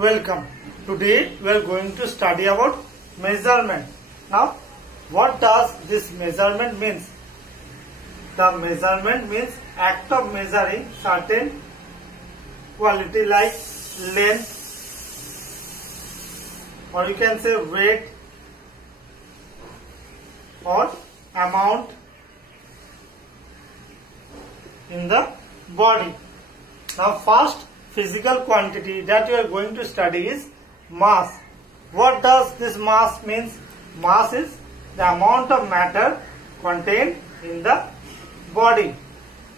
Welcome. Today we are going to study about measurement. Now, what does this measurement means? The measurement means act of measuring certain quality like length, or you can say weight or amount in the body. Now, first physical quantity that you are going to study is mass. What does this mass means? Mass is the amount of matter contained in the body.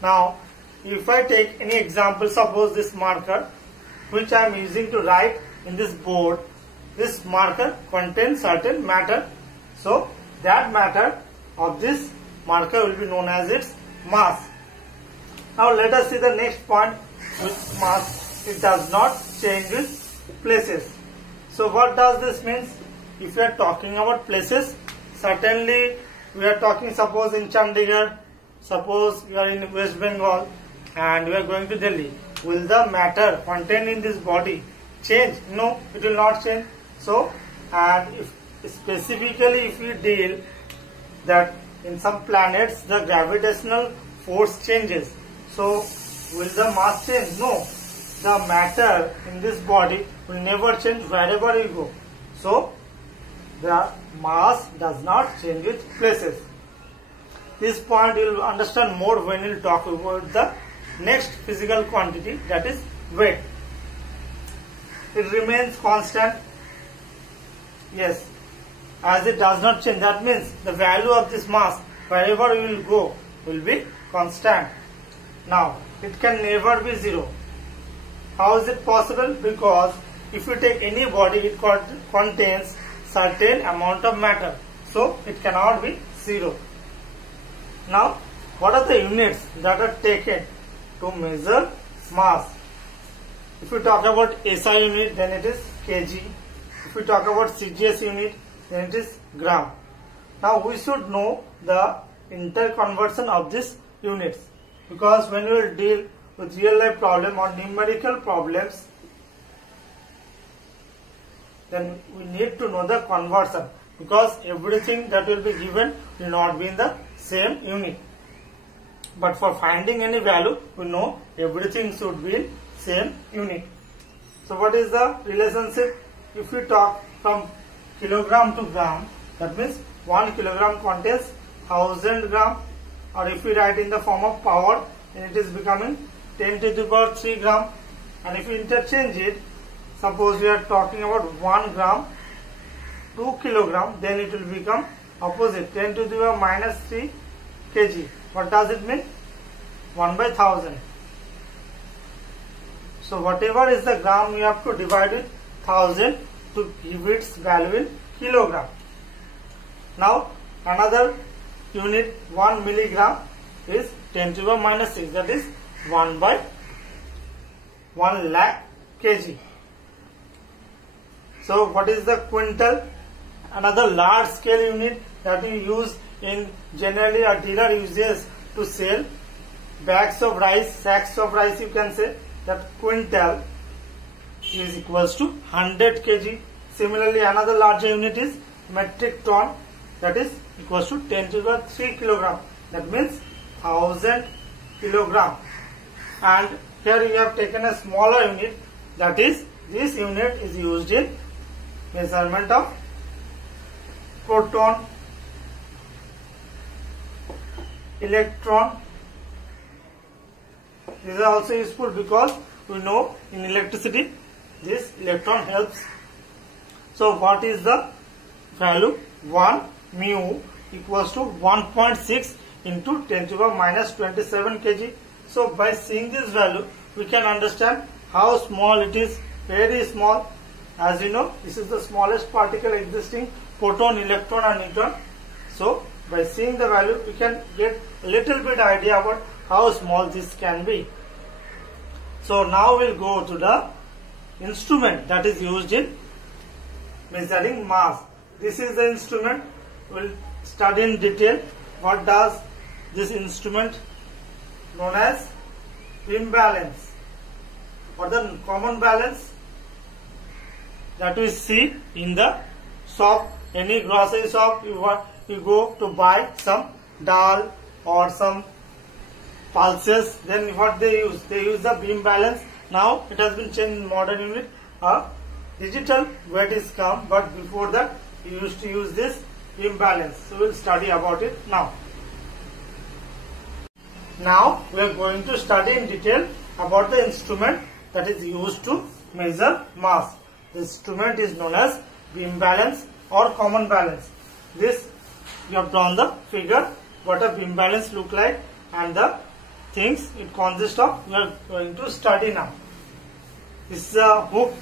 Now, if I take any example, suppose this marker which I am using to write in this board, this marker contains certain matter. So, that matter of this marker will be known as its mass. Now, let us see the next point with mass. It does not change with places. So, what does this mean? If we are talking about places, certainly we are talking, suppose in Chandigarh, suppose we are in West Bengal and we are going to Delhi. Will the matter contained in this body change? No, it will not change. So, and if specifically if we deal that in some planets the gravitational force changes. So, will the mass change? No. The matter in this body will never change wherever you go. So, the mass does not change with places. This point you will understand more when we will talk about the next physical quantity, that is weight. It remains constant. Yes, as it does not change, that means the value of this mass wherever you will go will be constant. Now, it can never be zero. How is it possible? Because if you take any body, it contains certain amount of matter. So, it cannot be zero. Now, what are the units that are taken to measure mass? If you talk about SI unit, then it is kg. If we talk about CGS unit, then it is gram. Now, we should know the interconversion of these units, because when we will deal with real life problem or numerical problems, then we need to know the conversion, because everything that will be given will not be in the same unit. But for finding any value, we know everything should be in same unit. So, what is the relationship? If we talk from kilogram to gram, that means 1 kilogram contains 1000 gram, or if we write in the form of power, then it is becoming 10 to the power 3 gram. And if we interchange it, suppose we are talking about 1 gram, 2 kilogram, then it will become opposite, 10 to the power minus 3 kg. What does it mean? 1 by 1000. So, whatever is the gram, we have to divide with 1000 to give its value in kilogram. Now, another unit, 1 milligram, is 10 to the power minus 6, that is 1 by 1 lakh kg. So, what is the quintal? Another large scale unit that we use in generally a dealer uses to sell bags of rice, sacks of rice, you can say that quintal is equals to 100 kg. Similarly, another larger unit is metric ton, that is equals to 10 to the power 3 kilogram. That means 1000 kilogram. And here we have taken a smaller unit, that is this unit is used in measurement of proton, electron. These are also useful because we know in electricity this electron helps. So, what is the value? 1 mu equals to 1.6 into 10 to the power minus 27 kg. So, by seeing this value, we can understand how small it is, very small. As you know, this is the smallest particle existing, proton, electron and neutron. So, by seeing the value, we can get a little bit idea about how small this can be. So, now we will go to the instrument that is used in measuring mass. This is the instrument. We will study in detail what does this instrument known as imbalance or the common balance. that we see in the shop, any grocery shop. You go to buy some dal or some pulses. Then what they use? They use the beam balance. Now it has been changed in modern unit. Digital weight is come, but before that you used to use this beam balance. So we will study about it now. Now we are going to study in detail about the instrument that is used to measure mass. The instrument is known as beam balance or common balance. This we have drawn the figure what a beam balance look like and the things it consists of. We are going to study now. This is a hook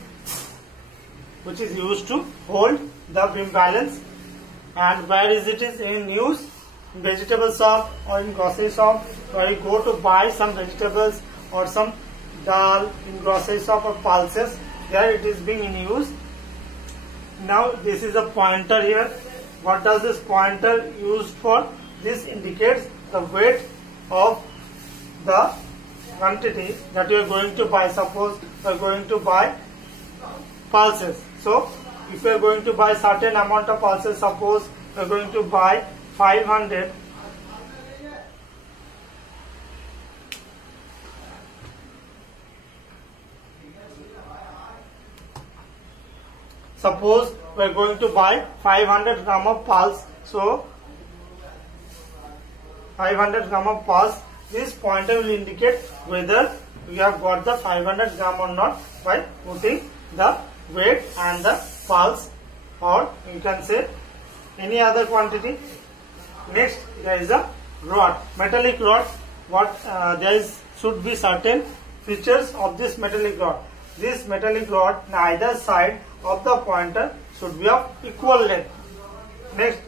which is used to hold the beam balance, and where is it is in use? In vegetable shop or in grocery shop, where you go to buy some vegetables or some dal in grocery shop or pulses, there it is being in use. Now this is a pointer here. What does this pointer used for? This indicates the weight of the quantity that you are going to buy. Suppose you are going to buy pulses. So if you are going to buy certain amount of pulses, suppose you are going to buy 500. Suppose we are going to buy 500 gram of pulse. So 500 gram of pulse. This pointer will indicate whether we have got the 500 gram or not by putting the weight and the pulse, or you can say any other quantity. Next, there is a rod, metallic rod. Should be certain features of this metallic rod. This metallic rod on either side of the pointer should be of equal length. Next,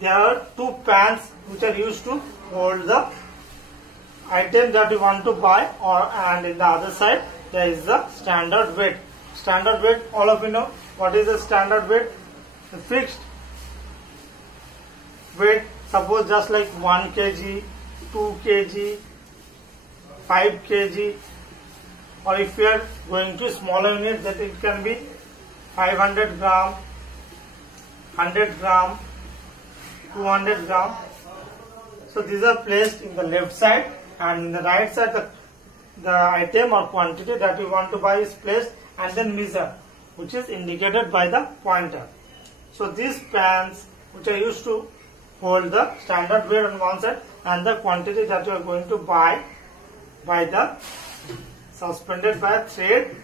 there are two pans which are used to hold the item that you want to buy, and in the other side there is the standard weight. Standard weight, all of you know what is the standard weight? The fixed weight. Suppose just like 1 kg, 2 kg, 5 kg, or if you are going to smaller unit, that it can be 500 gram, 100 gram, 200 gram. So these are placed in the left side, and in the right side the item or quantity that you want to buy is placed, and then measure, which is indicated by the pointer. So these pans which are used to hold the standard weight on one side and the quantity that you are going to buy by the suspended by a thread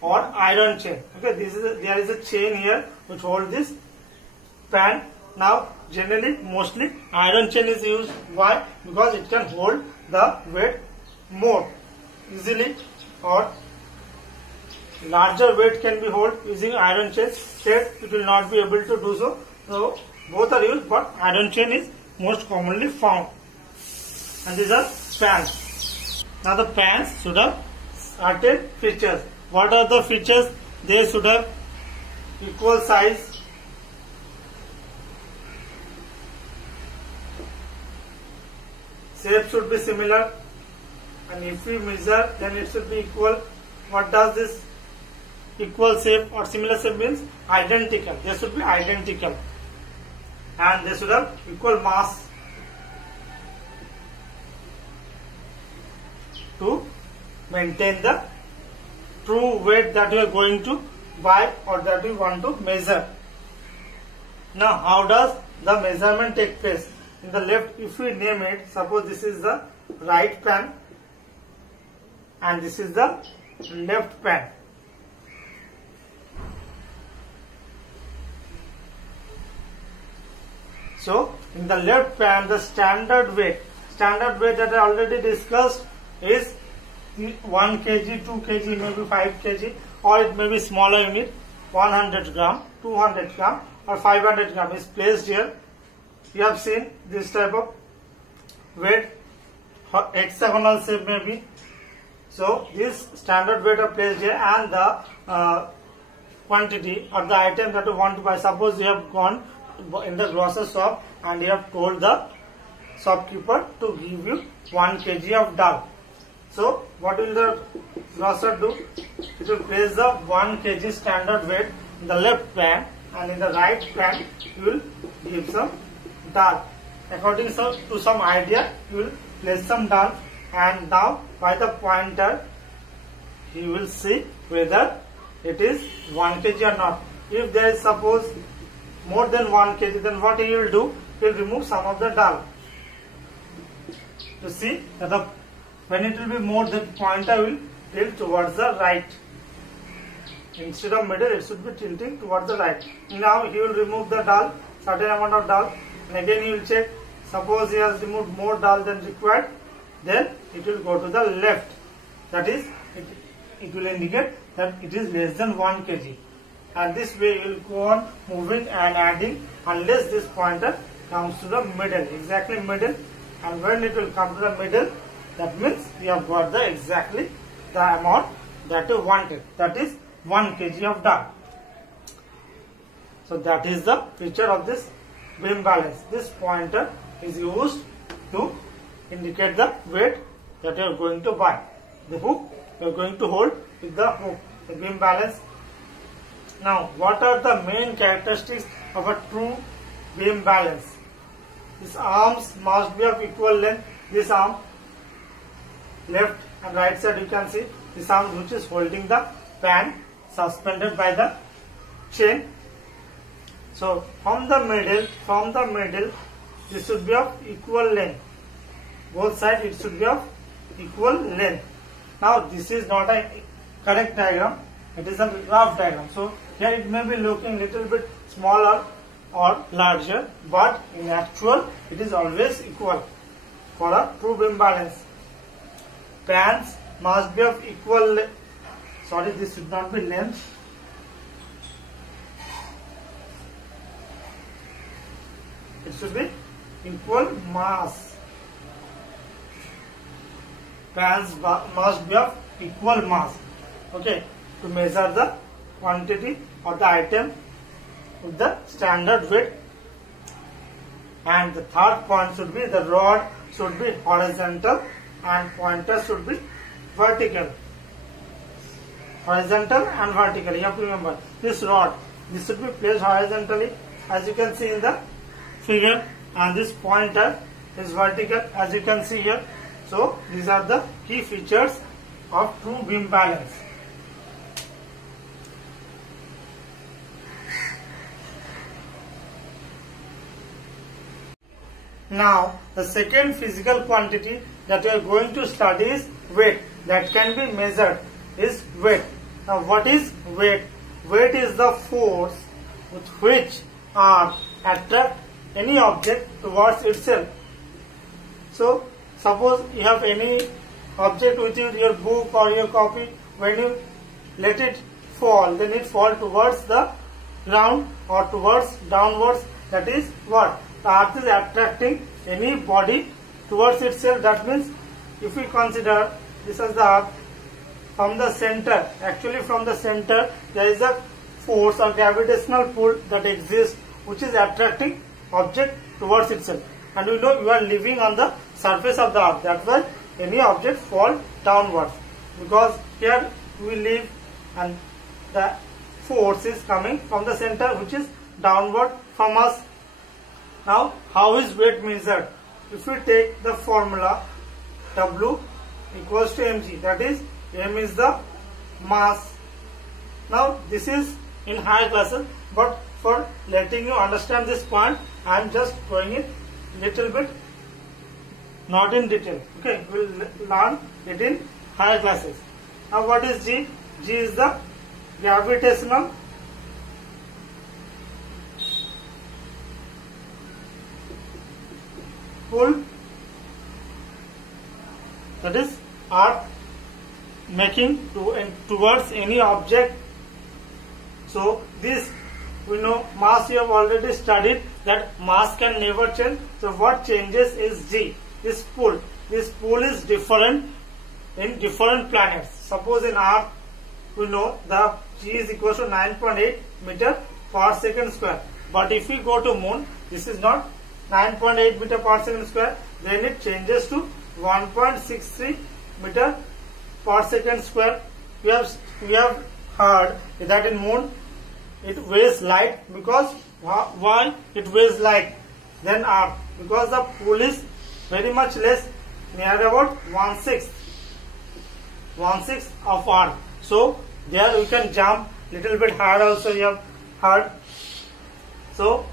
or iron chain. Okay, there is a chain here which holds this pan. Now generally mostly iron chain is used. Why? Because it can hold the weight more easily, or larger weight can be held using iron chain. Thread it will not be able to do so. So both are used, but iron chain is most commonly found. And these are pans. Now the pans should have certain features. What are the features? They should have equal size, shape should be similar, and if we measure then it should be equal. What does this equal shape or similar shape means? Identical. They should be identical, and they should have equal mass to maintain the true weight that you are going to buy or that you want to measure. Now how does the measurement take place? In the left, if we name it, suppose this is the right pan and this is the left pan. So in the left pan, the standard weight that I already discussed is 1 kg, 2 kg, maybe 5 kg, or it may be smaller unit, 100 gram, 200 gram or 500 gram is placed here. You have seen this type of weight, hexagonal shape maybe. So this standard weight are placed here, and the quantity or the item that you want to buy. Suppose you have gone in the grocery shop and you have told the shopkeeper to give you 1 kg of dal. So what will the crosser do? It will place the 1 kg standard weight in the left pan, and in the right pan you will give some dal. According to some idea, you will place some dal, and now by the pointer you will see whether it is 1 kg or not. If there is suppose more than 1 kg, then what he will do? He will remove some of the dal. To see that when it will be more, the pointer will tilt towards the right. Instead of middle, it should be tilting towards the right. Now he will remove the dal, certain amount of dal, and again he will check. Suppose he has removed more dal than required, then it will go to the left. That is, it will indicate that it is less than 1 kg. And this way you will go on moving and adding unless this pointer comes to the middle, exactly middle. And when it will come to the middle, that means we have got the exactly the amount that you wanted. That is 1 kg of dal. So that is the feature of this beam balance. This pointer is used to indicate the weight that you are going to buy. The hook you are going to hold with the hook, the beam balance. Now, what are the main characteristics of a true beam balance? These arms must be of equal length. This arm, left and right side, you can see this arm which is holding the pan suspended by the chain. So from the middle, this should be of equal length. Both sides it should be of equal length. Now this is not a correct diagram. It is a rough diagram. So here it may be looking little bit smaller or larger, but in actual it is always equal for a true beam balance. Pans must be of equal length. Sorry, this should not be length. It should be equal mass. Pans must be of equal mass. Okay, to measure the quantity of the item with the standard weight. And the third point should be the rod should be horizontal and pointer should be vertical. Horizontal and vertical. You have to remember this rod. This should be placed horizontally, as you can see in the figure, and this pointer is vertical, as you can see here. So these are the key features of true beam balance. Now, the second physical quantity that we are going to study is weight. That can be measured is weight. Now, what is weight? Weight is the force with which arm attract any object towards itself. So, suppose you have any object with you, your book or your copy. When you let it fall, then it fall towards the ground or towards downwards. That is what? The earth is attracting any body towards itself. That means if we consider this as the earth, from the center, actually from the center there is a force or gravitational pull that exists which is attracting object towards itself. And we know you are living on the surface of the earth. That's why any object fall downwards, because here we live and the force is coming from the center which is downward from us. Now, how is weight measured? If we take the formula W equals to mg, that is m is the mass. Now, this is in higher classes, but for letting you understand this point, I am just going it little bit, not in detail. Okay, we will learn it in higher classes. Now, what is G? G is the gravitational pull, that is earth making towards any object. So this we know mass, you have already studied that mass can never change. So what changes is G, this pull. This pull is different in different planets. Suppose in Earth we know the G is equal to 9.8 meter per second square. But if we go to Moon, this is not 9.8 meter per second square, then it changes to 1.63 meter per second square. We have heard that in moon it weighs light, because why it weighs light than earth? Because the pull is very much less, near about 1/6 of earth. So there we can jump little bit higher also, you have heard. So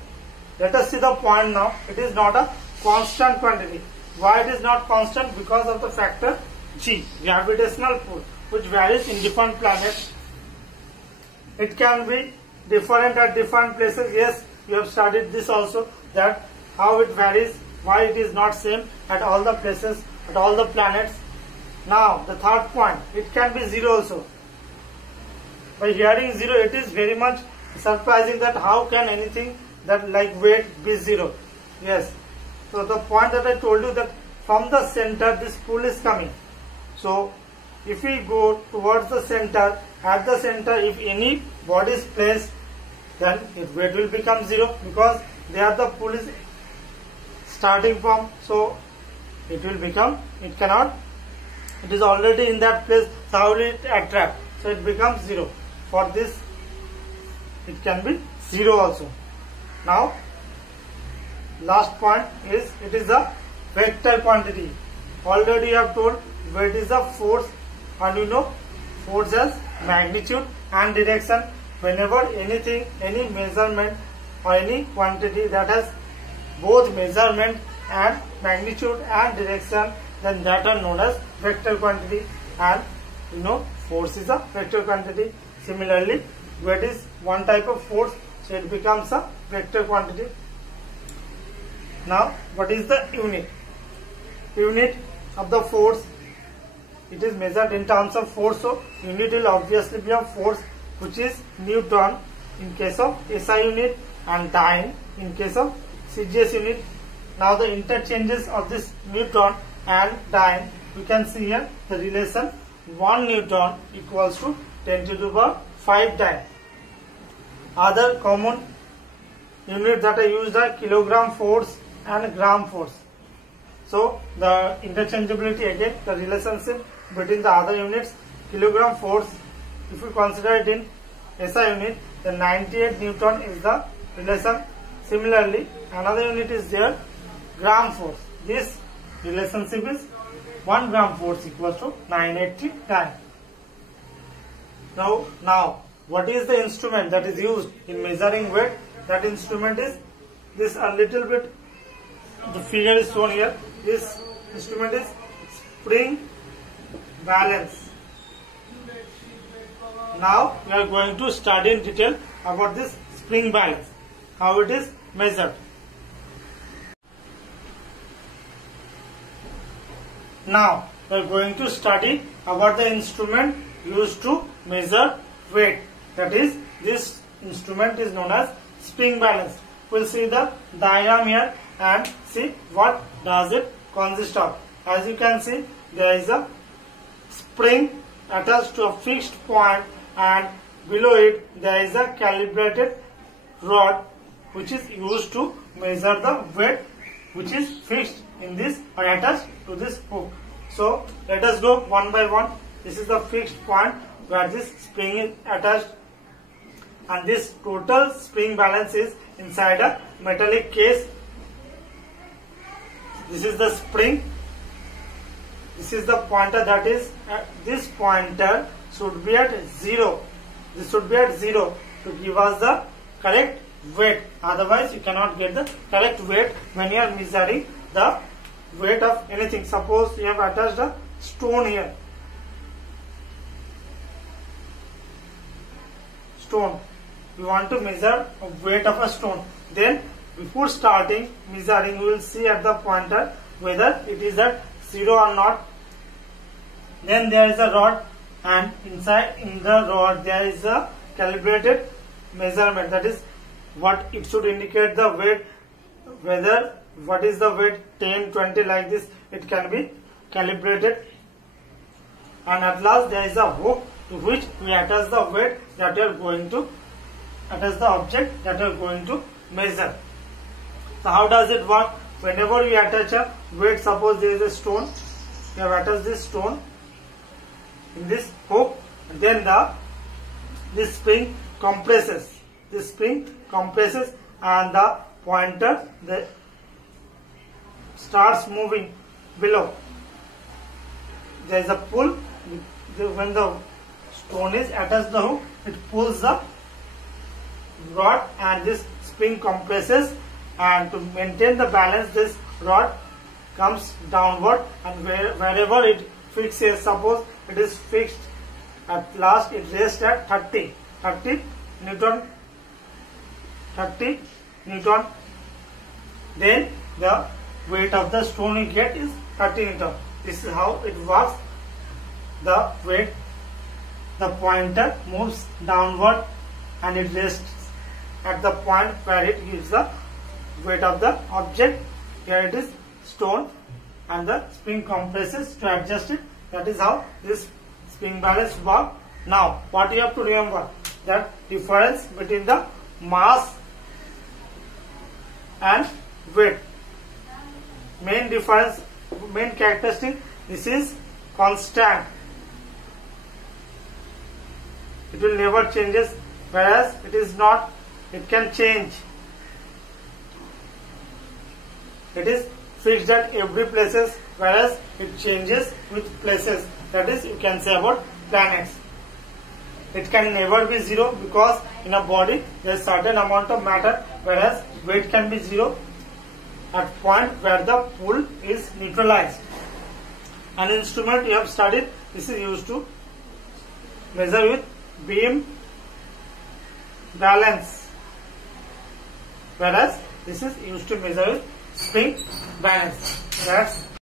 let us see the point now. It is not a constant quantity. Why it is not constant? Because of the factor G, gravitational pull, which varies in different planets. It can be different at different places. Yes, you have studied this also, that how it varies, why it is not same at all the places, at all the planets. Now the third point, it can be zero also. By hearing zero, it is very much surprising that how can anything that like weight be zero. Yes, so the point that I told you, that from the center this pull is coming. So if we go towards the center, at the center if any body is placed, then its weight will become zero, because there the pull is starting from. So it will become, it cannot, it is already in that place, so how will it attract? So it becomes zero. For this it can be zero also. Now last point is, it is a vector quantity. Already I have told weight is a force, and you know force has magnitude and direction. Whenever anything, any measurement or any quantity that has both measurement and magnitude and direction, then that are known as vector quantity. And you know force is a vector quantity. Similarly, weight is one type of force, so it becomes a vector quantity. Now what is the unit? Unit of the force, it is measured in terms of force, so unit will obviously be a force, which is Newton in case of SI unit, and dyne in case of CGS unit. Now the interchanges of this Newton and dyne, we can see here the relation 1 Newton equals to 10 to the power 5 dyne. Other common unit that are used are kilogram force and gram force. So the interchangeability, again the relationship between the other units, kilogram force, if we consider it in SI unit, then 98 Newton is the relation. Similarly, another unit is there, gram force. This relationship is 1 gram force equals to 980 dyne. Now what is the instrument that is used in measuring weight? That instrument is this, a little bit, the figure is shown here. This instrument is spring balance. Now we are going to study in detail about this spring balance, how it is measured. Now we are going to study about the instrument used to measure weight. That is, this instrument is known as spring balance. We will see the diagram here and see what does it consist of. As you can see, there is a spring attached to a fixed point, and below it there is a calibrated rod which is used to measure the weight, which is fixed in this or attached to this hook. So let us go one by one. This is the fixed point where this spring is attached, and this total spring balance is inside a metallic case. This is the spring. This is the pointer, that is this pointer should be at 0. This should be at 0 to give us the correct weight. Otherwise you cannot get the correct weight when you are measuring the weight of anything. Suppose you have attached a stone here. Stone. We want to measure the weight of a stone. Then before starting measuring, you will see at the pointer whether it is at 0 or not. Then there is a rod, and inside in the rod there is a calibrated measurement. That is what it should indicate the weight, whether what is the weight 10, 20 like this, it can be calibrated. And at last there is a hook to which we attach the weight that we are going to attach, the object that we are going to measure. So how does it work? Whenever we attach a weight, suppose there is a stone, we have attached this stone in this hook. Then this spring compresses. This spring compresses and the pointer starts moving below. There is a pull. When the stone is attached to the hook, it pulls the rod and this spring compresses, and to maintain the balance this rod comes downward, and wherever it fixes, suppose it is fixed at last, it rests at 30 Newton, then the weight of the stone you get is 30 Newton. This is how it works. The weight, the pointer moves downward and it rests at the point where it gives the weight of the object. Here it is stone, and the spring compresses to adjust it. That is how this spring balance works. Now what you have to remember, that difference between the mass and weight. Main difference, main characteristic, this is constant. It will never changes, whereas it is not, it can change. It is fixed at every places, whereas it changes with places. That is, you can say about planets. It can never be zero, because in a body there is certain amount of matter, whereas weight can be zero at point where the pull is neutralized. An instrument you have studied, this is used to measure with beam balance, whereas this is used to measure with spring balance. That's